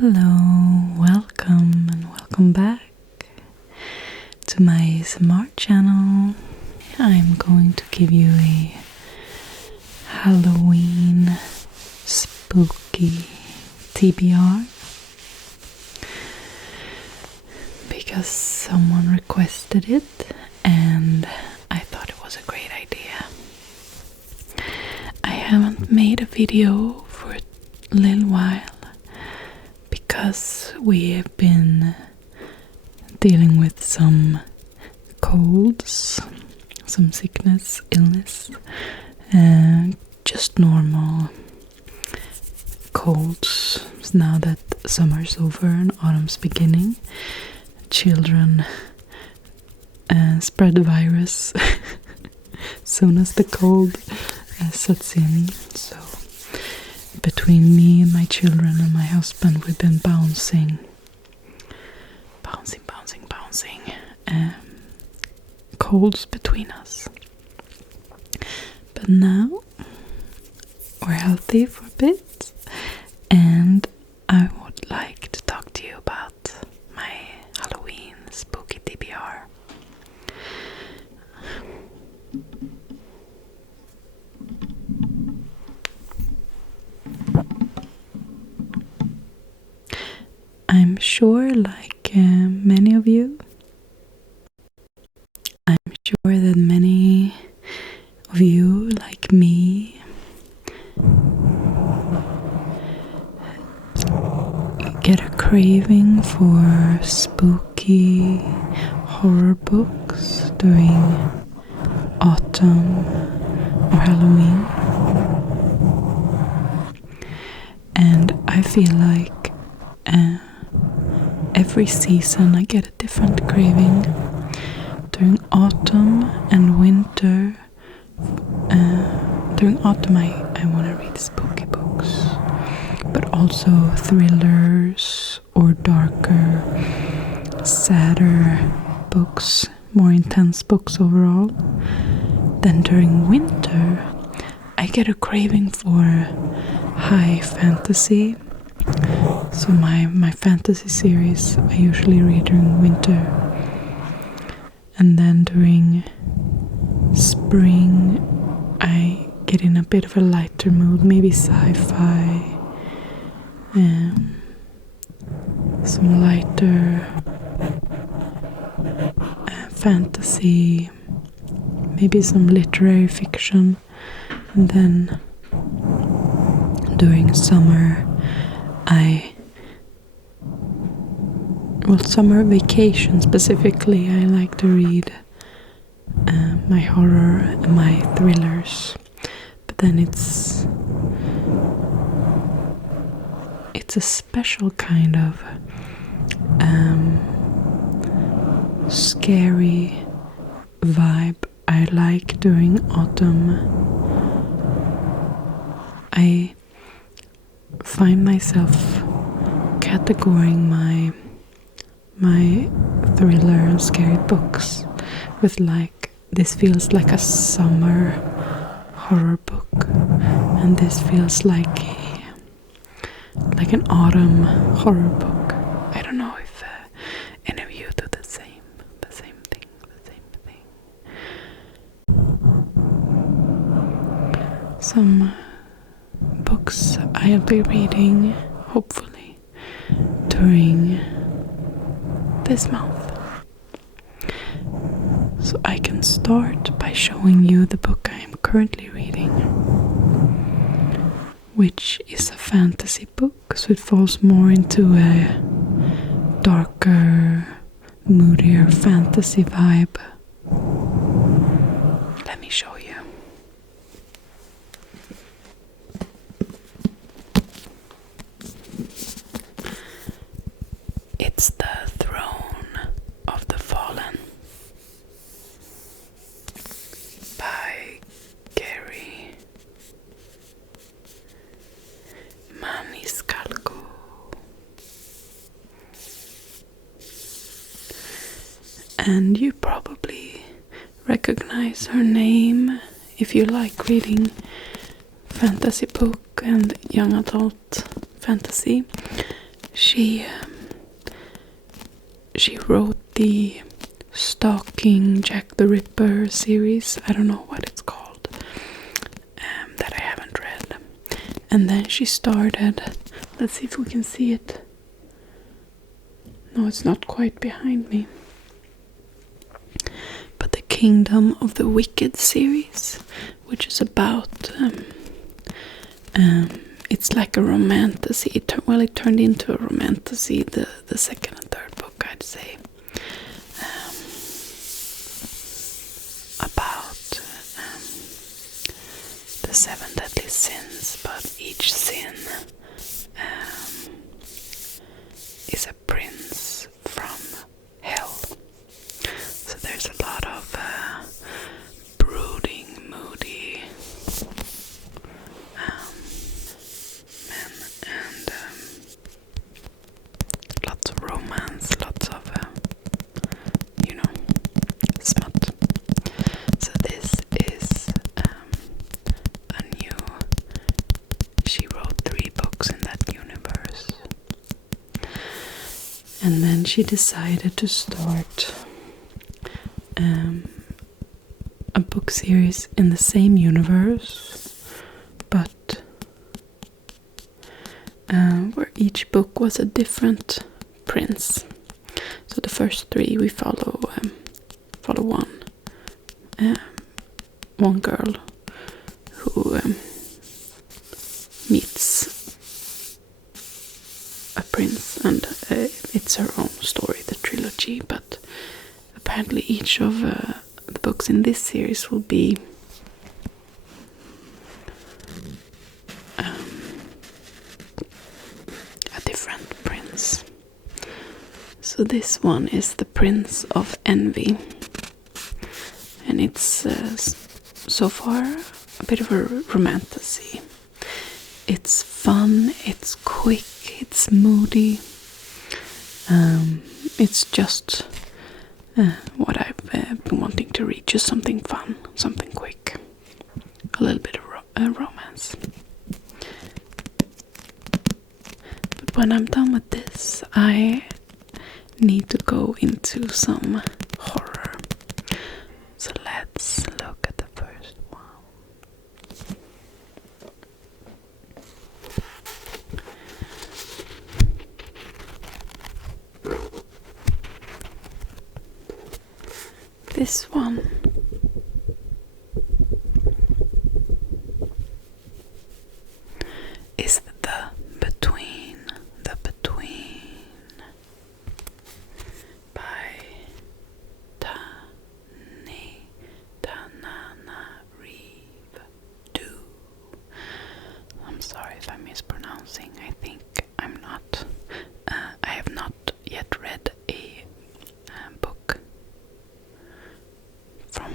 Hello, welcome and welcome back to my ASMR channel. I'm going to give you a Halloween spooky TBR because someone requested it and I thought it was a great idea. I haven't made a video for a little while because we have been dealing with some colds, some sickness, illness, and just normal colds. Now that summer's over and autumn's beginning, children spread the virus soon as the cold sets in. So between me and my children and my husband, we've been bouncing colds between us. But now we're healthy for a bit, and I would like to talk to you about my Halloween spooky TBR. I'm sure, like many of you, I'm sure that many of you, like me, get a craving for spooky horror books during autumn or Halloween. And I feel like every season I get a different craving. During autumn and winter, during autumn I want to read spooky books, but also thrillers or darker, sadder books, more intense books overall. Then during winter I get a craving for high fantasy. So my fantasy series I usually read during winter. And then during spring I get in a bit of a lighter mood, maybe sci-fi, some lighter fantasy, maybe some literary fiction. And then during summer summer vacation specifically, I like to read my horror and my thrillers. But then it's a special kind of scary vibe I like during autumn. I find myself categorizing my thriller and scary books with like, this feels like a summer horror book, and this feels like an autumn horror book. I don't know if any of you do the same thing. Some books I'll be reading, hopefully, during this month. So I can start by showing you the book I am currently reading, which is a fantasy book, so it falls more into a darker, moodier fantasy vibe. Let me show you. It's The Throne of the Fallen by Gary Maniscalco. And you probably recognize her name if you like reading fantasy book and young adult fantasy. she wrote the Stalking Jack the Ripper series. I don't know what it's called, that I haven't read. And then she started, let's see if we can see it. No, it's not quite behind me. But the Kingdom of the Wicked series, which is about, it's like a romantasy. It turned into a romantasy, the second and third book, I'd say. About the 7 deadly sins, but each sin is a prince from hell. So there's a lot of brooding, moody men, and lots of romance, lots of smut. So this is a new. She wrote 3 books in that universe, and then she decided to start a book series in the same universe, but where each book was a different prince. So the first 3 we follow one girl who meets a prince, and it's her own story, the trilogy. But apparently each of the books in this series will be a different prince. So this one is the Prince of Envy, and it's so far a bit of a romantasy. It's fun, it's quick, it's moody. It's just what I've been wanting to read, just something fun, something quick, a little bit of romance. But when I'm done with this, I need to go into some horror. So let's look at the first one. This one is The Between by Tananarive. I'm sorry if I'm mispronouncing. I think I'm not. I have not yet read a book from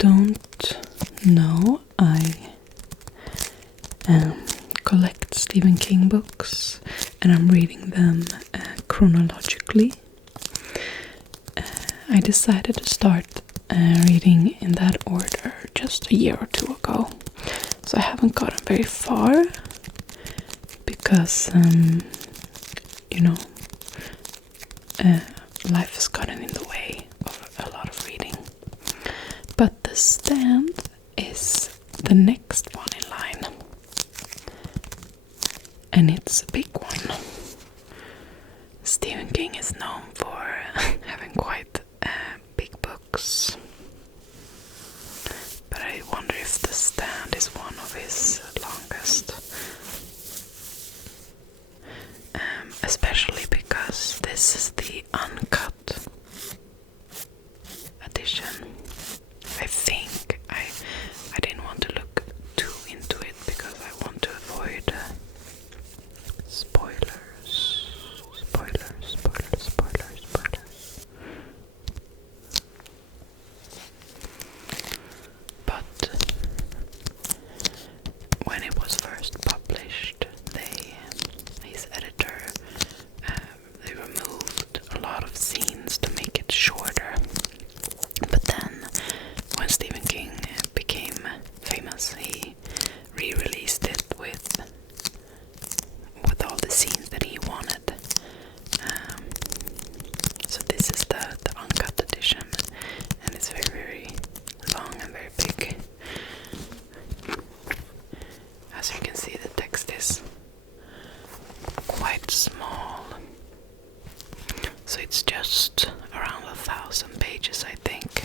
don't know, I collect Stephen King books, and I'm reading them chronologically. I decided to start reading in that order just a year or two ago, so I haven't gotten very far because life has gotten in the way of a lot of reading. But The Stand is the next one in line, and it's a big one. Stephen King is known for having quite big books, but I wonder if The Stand is one of his longest, especially because this is the uncut edition. I think I didn't want to look too into it because I want to avoid spoilers. But when it was first published, his editor, they removed a lot of scenes to make it shorter. But then, when Stephen King became famous, he re-released it with all the scenes that he wanted. So this is the uncut edition, and it's very, very long and very big. As you can see, the text is quite small, so it's just around 1,000 pages, I think.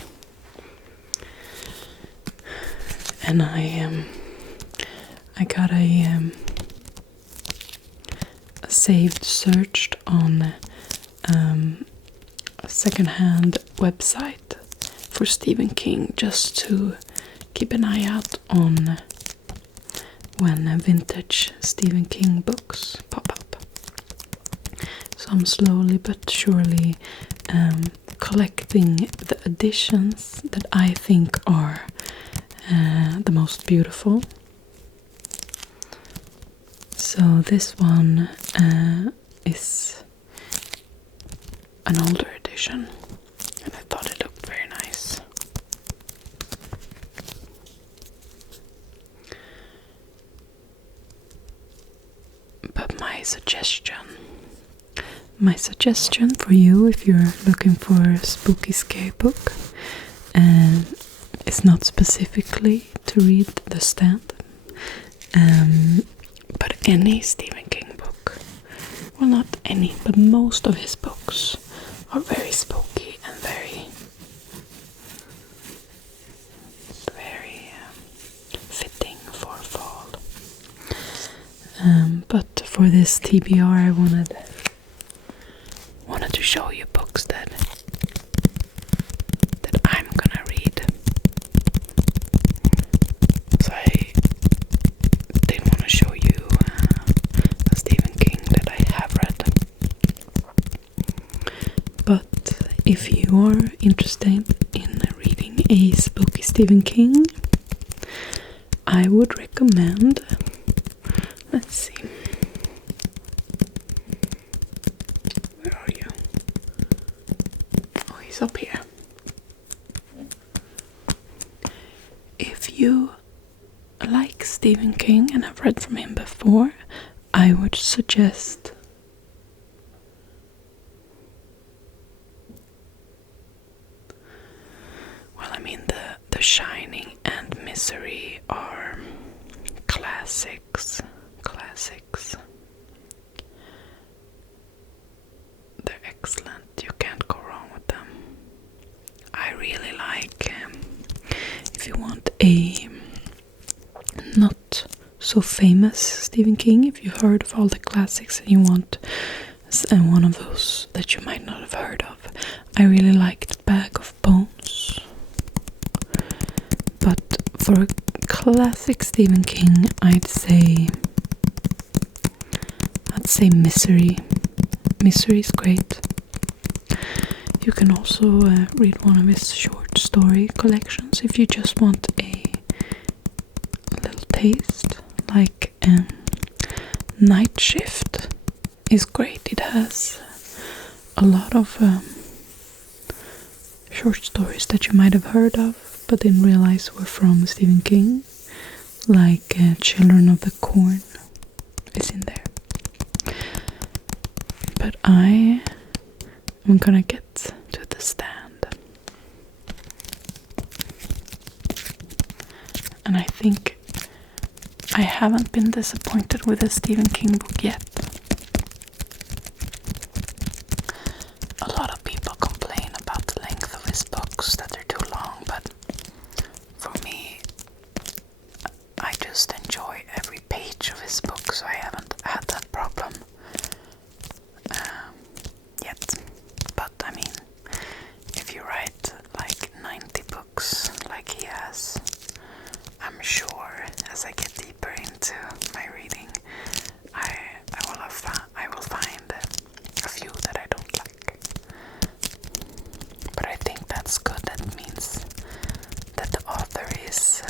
And I got a saved searched on a secondhand website for Stephen King, just to keep an eye out on when vintage Stephen King books pop up. So I'm slowly but surely collecting the editions that I think are the most beautiful. So this one is an older edition, and I thought it looked very nice. But my suggestion for you, if you're looking for a spooky scary book, is not specifically to read The Stand, but any Stephen King book. Well, not any, but most of his books are very spooky and very fitting for fall. But for this TBR, I wanted to show you books that I'm gonna read. So I didn't want to show you a Stephen King that I have read. But if you are interested in reading a spooky Stephen King, I would recommend, let's see, where are you? Oh, he's up here. If you like Stephen King and have read from him before, I would suggest The Shining and Misery are classics. They're excellent. You can't go wrong with them. I really like, if you want a not so famous Stephen King, if you heard of all the classics and you want one of those that you might not have heard of, I really liked Bag of Bones. But for a classic Stephen King, I'd say Misery. Misery is great. You can also read one of his short short story collections if you just want a little taste. Like Night Shift is great. It has a lot of short stories that you might have heard of but didn't realize were from Stephen King, like Children of the Corn is in there. But I'm gonna get to the stand, and I think I haven't been disappointed with a Stephen King book yet. A lot of people complain about the length of his books, that they're too long, but for me, I just enjoy every page of his book, so I haven't had that problem yet. But I mean, if you write like 90 books like he has, I'm sure as I get deeper into my reading, I will find a few that I don't like. But I think that's good. That means that the author is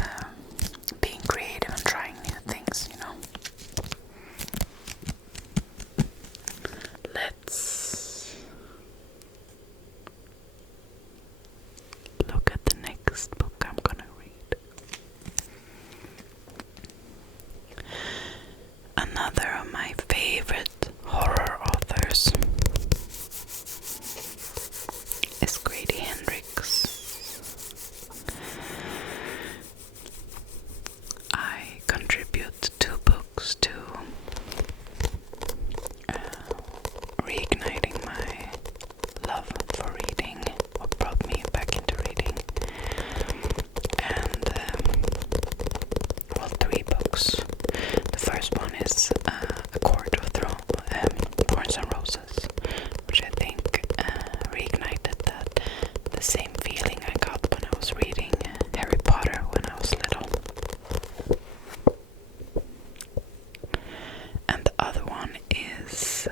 being creative and trying new things, you know. Let's look at the next book I'm gonna read. Another of my favorite horror authors is Grady Hendrix. I contribute 2 books to reigniting my love for reading, what brought me back into reading, and 3 books. The first one is A Court of Thorns and Roses, which I think reignited the same feeling I got when I was reading Harry Potter when I was little. And the other one is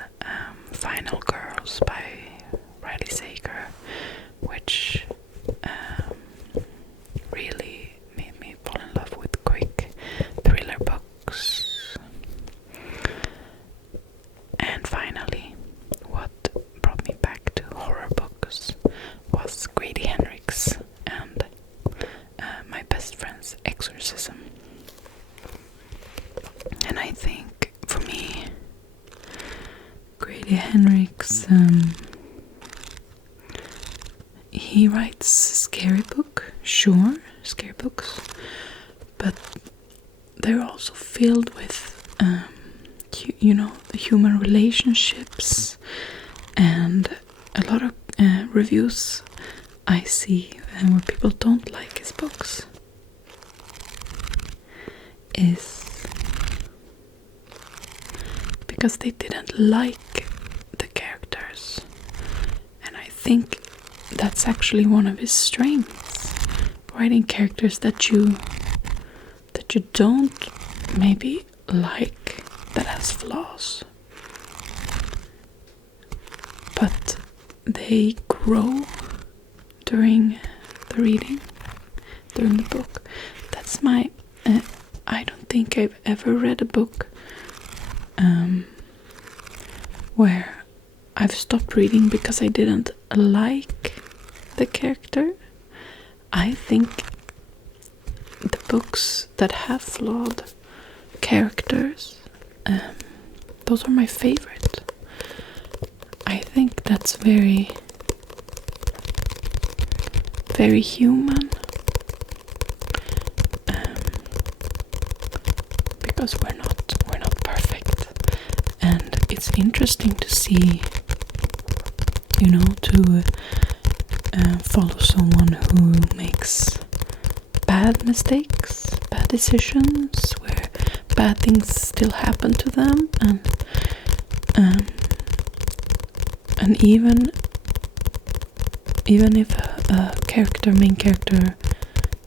Final Girls by Riley Sager, which really made me fall in love with quick thriller books. And finally, what brought me back to horror books was Grady Hendrix and my best friend's exorcism. And I think for me, Grady Hendrix, he writes scary books, but they're also filled with the human relationships, and a lot of reviews I see where people don't like his books is because they didn't like the characters, and I think that's actually one of his strengths, writing characters that you don't maybe like, that has flaws, but they grow during the reading, during the book. That's my I don't think I've ever read a book where I've stopped reading because I didn't like the character. I think the books that have flawed characters, those are my favorite. I think that's very, very human, because we're not perfect, and it's interesting to see, to follow someone who makes bad mistakes, bad decisions, where bad things still happen to them, and even if a main character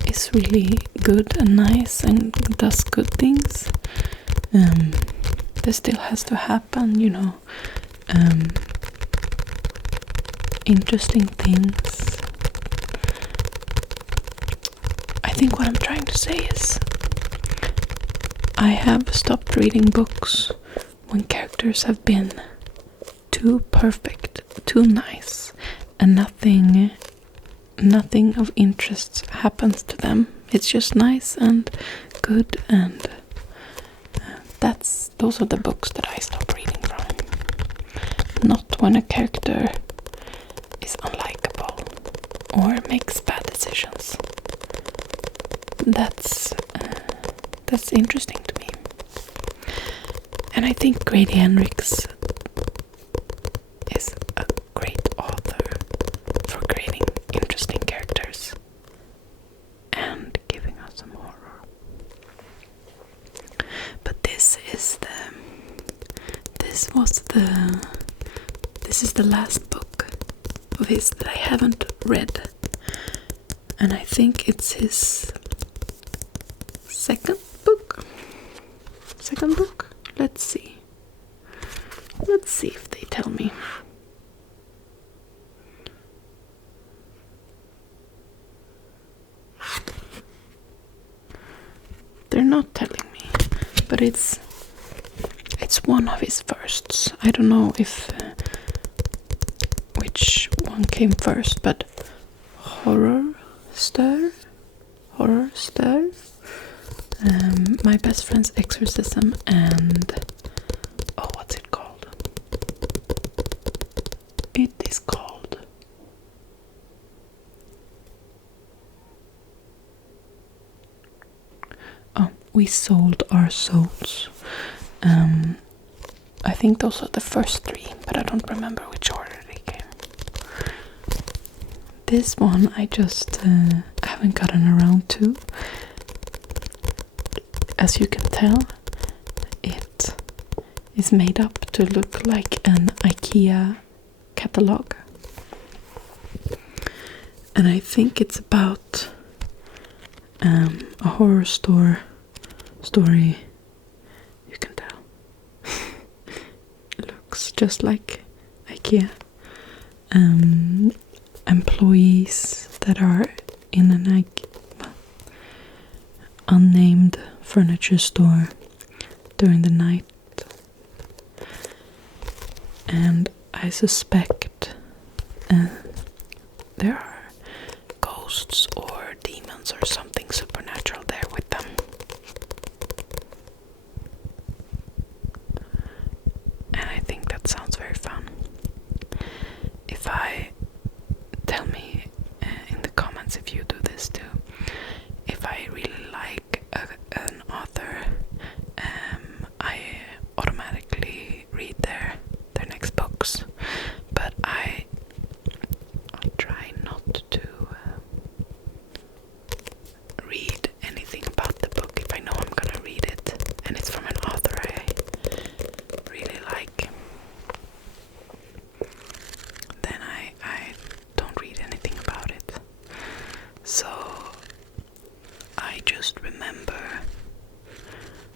is really good and nice and does good things, there still has to happen, interesting things, think what I'm trying to say is I have stopped reading books when characters have been too perfect, too nice, and nothing of interest happens to them. It's just nice and good, and those are the books that I stop reading from. Not when a character is unlikable or makes bad decisions. That's interesting to me. And I think Grady Hendrix is a great author for creating interesting characters and giving us some horror. But this is the last book of his that I haven't read, and I think it's his second book. Let's see if they tell me. They're not telling me, but it's one of his firsts. I don't know if which one came first, but Horror Stir, My Best Friend's Exorcism, and what's it called? It is called We Sold Our Souls. I think those are the first three, but I don't remember which order they came. This one I just haven't gotten around to. As you can tell, it is made up to look like an IKEA catalog. And I think it's about a horror story. You can tell. It looks just like IKEA. Employees that are in an unnamed furniture store during the night, and I suspect there are ghosts or demons or something supernatural there with them. And I think that sounds very fun. Tell me in the comments if you do this too. If I really like an author, I automatically read their next books, but I try not to read anything about the book if I know I'm gonna read it and it's from an author I really like. Then I don't read anything about it. So I just remember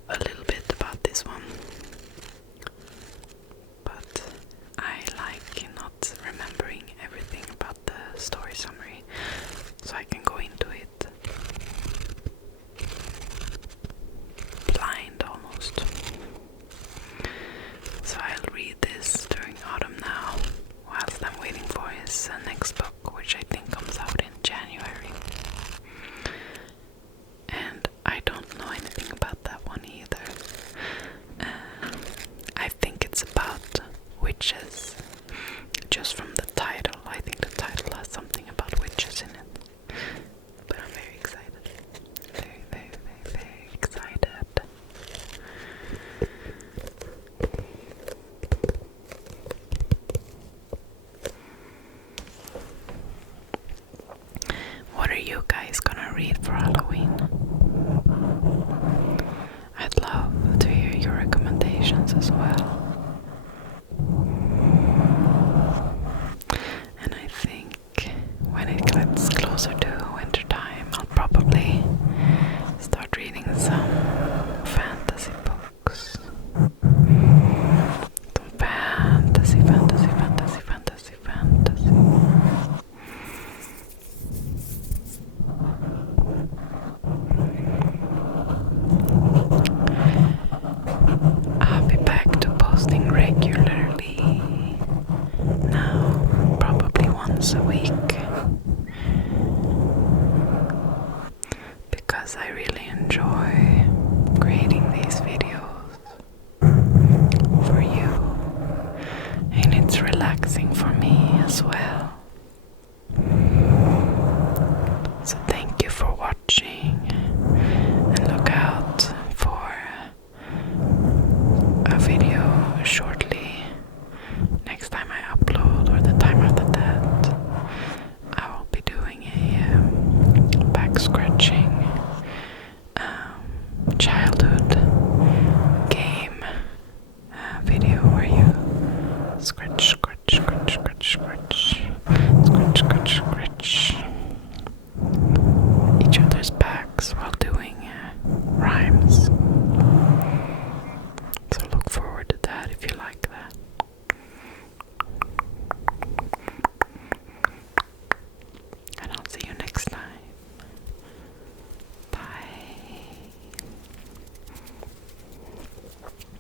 a little bit about this one, but I like not remembering everything about the story summary, so I can go into it blind almost. So I'll read this during autumn now, whilst I'm waiting for his next book, which I think comes out in January. And I don't know anything about that one either. I think it's about witches. Just from the title, I think the title has something about witches in it. But I'm very excited. Very, very, very, very excited. What are you guys gonna read for Halloween? I'd love to hear your recommendations as well. And I think when it gets closer to winter time, I'll probably start reading some fantasy books. Some fantasy. because I really enjoy creating these videos for you, and it's relaxing for me as well.